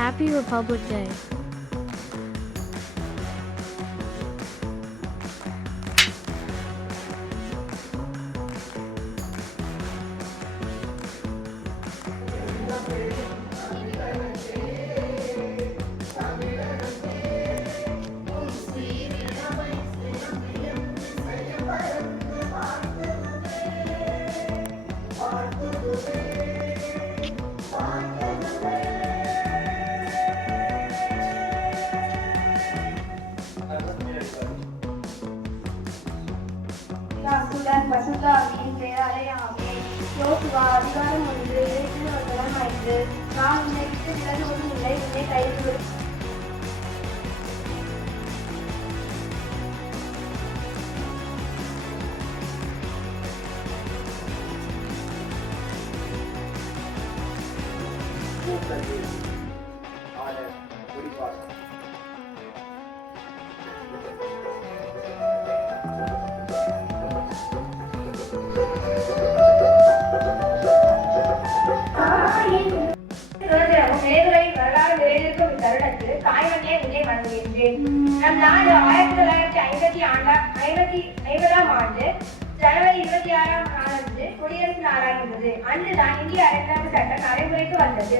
Happy Republic Day. பசுத்தாவியின் பெயராலே யோசுவா அதிகாரம் 1 ஆயிற்று. நான் உன்னை விட்டு விலகுவதும் இல்லை, உன்னை கைவிடுவதும் நம் நாடு 1950ஆம் ஆண்டு ஜனவரி 26ஆம் நாளன்று குடியரசு நாடாகின்றது. அன்றுதான் இந்திய அரசியலமைப்பு சட்டம் நடைமுறைக்கு வந்தது.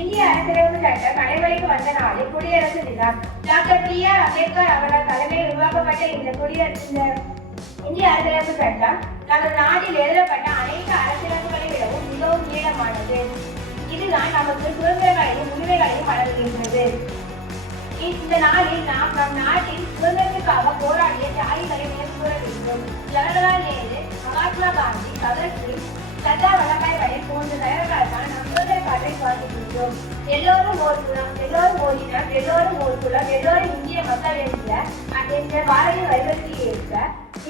இந்திய அரசியலமைப்பு சட்டம் நடைமுறைக்கு வந்த நாளில் குடியரசு தினம். Doctor B.R. அம்பேத்கர் அவர்கள் தலைமையில் உருவாக்கப்பட்ட இந்திய அரசியலமைப்பு சட்டம் நமது நாட்டில் எழுதப்பட்ட அனைத்து அரசியலமைப்புகளை விடவும் மிகவும் நீளமானது. இதுதான் நமக்கு சுதந்திரங்களையும் உரிமைகளையும் வழங்குகின்றது. இந்த நாளில் நாம் நம் நாட்டின் சுதந்திரத்திற்காக போராடிய தியாகிகளை நினைவு கூற வேண்டும். ஜவஹர்லால் நேரு, மகாத்மா காந்தி, பகத்சிங், சர்தார் வல்லபாய் பட்டேல் போன்ற தலைவர்களால் தான் நம் சுதந்திர காற்றை சுவாசிக்கின்றோம். எல்லோரும் ஓர் குலம், எல்லோரும் ஓர் இனம், எல்லோரும் ஓர் குலம், எல்லோரும் இந்திய மக்கள் என்ற பாரதிய வரிகளுக்கு ஏற்ப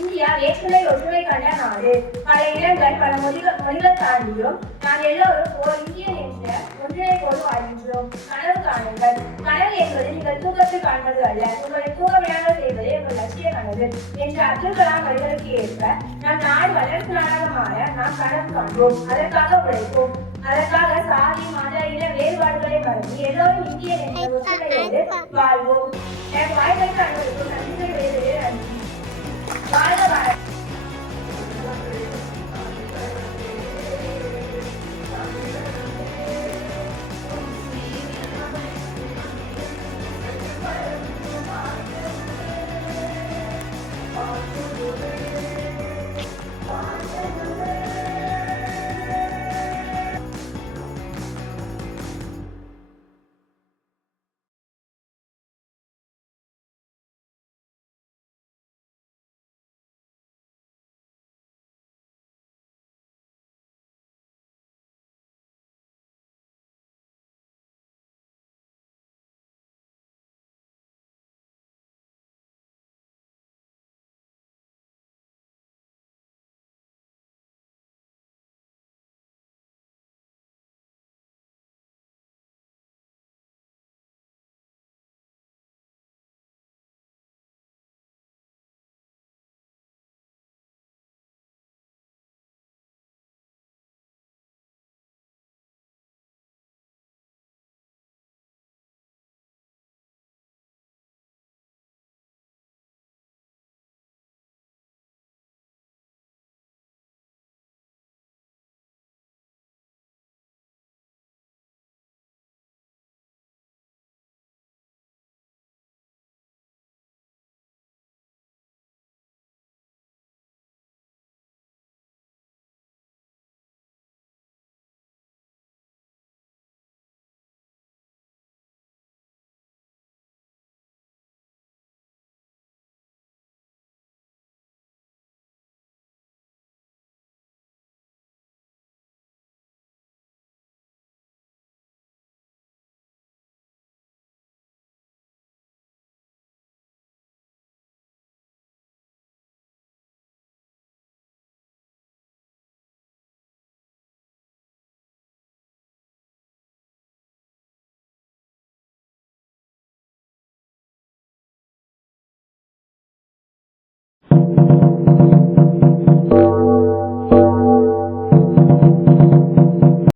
இந்தியா வேற்றுமை ஒற்றுமை கண்ட நாடு. பல இடங்கள், பல மொழிகள் தாண்டியும் நாம் எல்லோரும் ஓர் இந்தியன் என்ற ஒன்றிணைப்போடு வாழ்கின்றோம். கனவு காணுங்கள். கனவு என்பது நீங்கள் தூக்கத்தில் காண்பது அல்ல, உங்களை தூக்க விடாமல் செய்வதே உங்கள் லட்சிய கனவு என்ற அப்துல் கலாம் வரிகளுக்கு ஏற்ப நம் நாடு வளர்ச்சி நாடாக மாற நாம் கனவு காண்போம். அதற்காக உழைப்போம். அதற்காக சாதி, மத, இன வேறுபாடுகளை மறந்து எல்லோரும் இந்தியன் என்ற ஒற்றுமையோடு வாழ்வோம். எனக்கு வாய்ப்பளித்த அனைவருக்கும் நன்றிகள் வேறு நன்றி. வாழ்க பாரத்.